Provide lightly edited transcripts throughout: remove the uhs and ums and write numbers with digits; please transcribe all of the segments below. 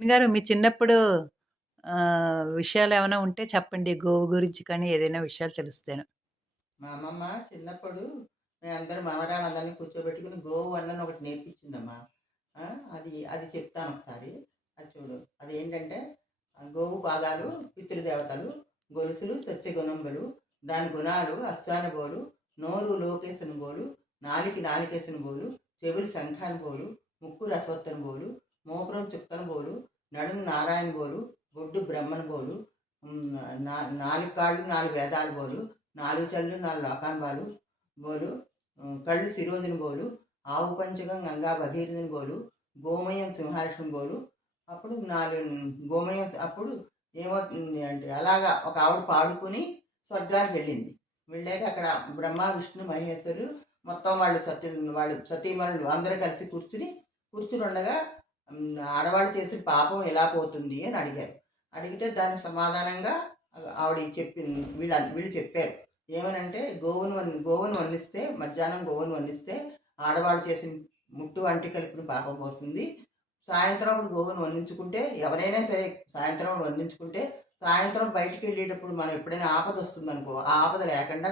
గారు మీ చిన్నప్పుడు విషయాలేమైనా ఉంటే చెప్పండి. గోవు గురించి కానీ ఏదైనా విషయాలు తెలిస్తేను. మా అమ్మమ్మ చిన్నప్పుడు మేమందరం మనవరాళ్ళందరినీ కూర్చోబెట్టుకుని గోవు అన్నని ఒకటి నేర్పించిందమ్మా. ఆ! అది అది చెప్తాను ఒకసారి. అది చూడు. అదేంటంటే గోవు పాదాలు పితృదేవతలు, గొలుసులు సత్యగుణంబులు, దాని గుణాలు అశ్వాన బోలు, నోరు లోకేశన బోలు, నాలిక నాలికేశన బోలు, చెవులు శంఖాన బోలు, ముక్కు రసవత్తన బోలు, మోపురం చుక్కన బోలు, నడుము నారాయణ బోలు, బొడ్డు బ్రహ్మణ బోలు, హ్మ్, నాలుగు కాళ్ళు నాలుగు వేదాల బోలు, నాలుగు చళ్ళు నాలుగు లోకాన్బాలు బోలు, కళ్ళు శిరోజుని బోలు, ఆవు పంచకం గంగా భగీరథుని బోలు, గోమయం సింహాలక్ష్మి బోలు. అప్పుడు నాలుగు గోమయం అప్పుడు ఏమవుతుంది అంటే అలాగా ఒక ఆవిడ పాడుకుని స్వర్గానికి వెళ్ళింది. వెళ్ళాక అక్కడ బ్రహ్మ విష్ణు మహేశ్వరు మొత్తం వాళ్ళు సతీమణులు అందరూ కలిసి కూర్చుని ఉండగా ఆడవాళ్ళు చేసిన పాపం ఎలా పోతుంది అని అడిగారు. అడిగితే దానికి సమాధానంగా ఆవిడ చెప్పింది. వీళ్ళు చెప్పారు. ఏమనంటే గోవును వండిస్తే మధ్యాహ్నం గోవును వండిస్తే ఆడవాళ్ళు చేసిన ముట్టు అంటి కలిపిన పాపం పోతుంది. సాయంత్రం అప్పుడు గోవును వండించుకుంటే ఎవరైనా సరే సాయంత్రం అప్పుడు వండించుకుంటే సాయంత్రం బయటికి వెళ్ళేటప్పుడు మనం ఎప్పుడైనా ఆపద వస్తుందనుకో ఆ ఆపద లేకుండా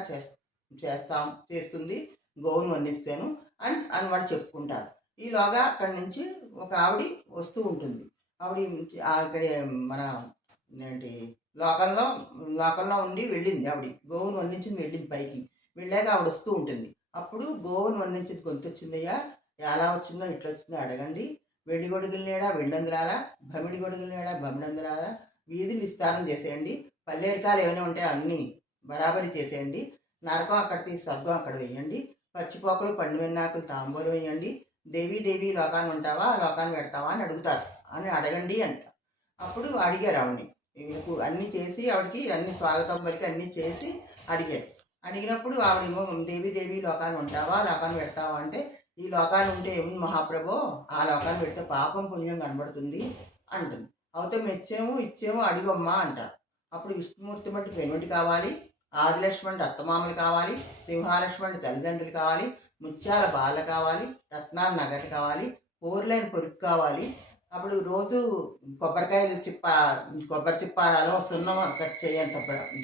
చేస్తుంది గోవును వండిస్తేను అని అని వాళ్ళు చెప్పుకుంటారు. ఈలోగా అక్కడి నుంచి ఒక ఆవిడ వస్తూ ఉంటుంది. ఆవిడ అక్కడ మన ఏంటి లోకంలో లోకంలో ఉండి వెళ్ళింది ఆవిడ. గోవును వండించింది వెళ్ళింది పైకి. వెళ్ళాక ఆవిడ వస్తూ ఉంటుంది. అప్పుడు గోవును వండించింది గొంతొచ్చిందయ్యా, ఎలా వచ్చిందో ఇట్లొచ్చిందో అడగండి. వెండి గొడుగుల నీడ వెండందులారా, భమిడి గొడుగుల నీడ భమిడందులారా, వీధిని విస్తారం చేసేయండి. పల్లెరికాలు ఏమైనా ఉంటే అన్నీ బరాబరి చేసేయండి. నరకం అక్కడ తీసి స్వర్గం అక్కడ వేయండి. పచ్చిపోకలు పండు వెన్నాకులు తాంబూలు వేయండి. దేవి దేవి లోకాన్ని ఉంటావా లోకాన్ని పెడతావా అని అడుగుతారు అని అడగండి అంట. అప్పుడు అడిగారు ఆవిడని. అన్నీ చేసి ఆవిడకి అన్ని స్వాగతం పలికి అన్నీ చేసి అడిగారు. అడిగినప్పుడు ఆవిడేమో దేవి దేవి లోకాన్ని ఉంటావా లోకాన్ని పెడతావా అంటే ఈ లోకాన్ని ఉంటే ఏముంది మహాప్రభో, ఆ లోకాన్ని పెడితే పాపం పుణ్యం కనబడుతుంది అంటుంది. అవుతే ఇచ్చేమో అడిగమ్మా అంటారు. అప్పుడు విష్ణుమూర్తి బట్టి పెనుంటి కావాలి, ఆదిలక్ష్మణుడు అత్తమామలు కావాలి, సింహాలక్ష్మణుడు తల్లిదండ్రులు కావాలి, ముత్యాల బాల కావాలి, రత్నాల నగలు కావాలి, పోరులైన పొరుగు కావాలి. అప్పుడు రోజు కొబ్బరికాయలు కొబ్బరి చిప్పాలో సున్నం కట్ చేయంత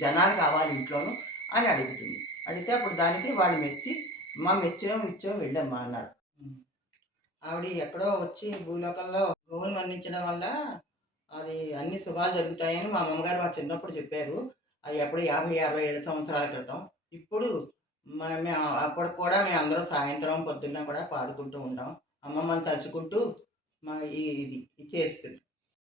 జనాలు కావాలి ఇంట్లోను అని అడుగుతుంది. అడిగితే అప్పుడు దానికి వాళ్ళు మెచ్చి మా మెచ్చాము ఇచ్చాము వెళ్ళమ్మా అన్నారు. ఆవిడ ఎక్కడో వచ్చి భూలోకంలో గోవును వర్ణించడం వల్ల అది అన్ని శుభాలు జరుగుతాయని మా అమ్మమ్మగారు మా చిన్నప్పుడు చెప్పారు. అది ఎప్పుడు 50, 60 ఏళ్ళ సంవత్సరాల క్రితం. ఇప్పుడు మేము అప్పుడు కూడా మేమందరం సాయంత్రం పొద్దున్న కూడా పాడుకుంటూ ఉంటాం. అమ్మమ్మని తలుచుకుంటూ మా ఇది చేస్తుంది.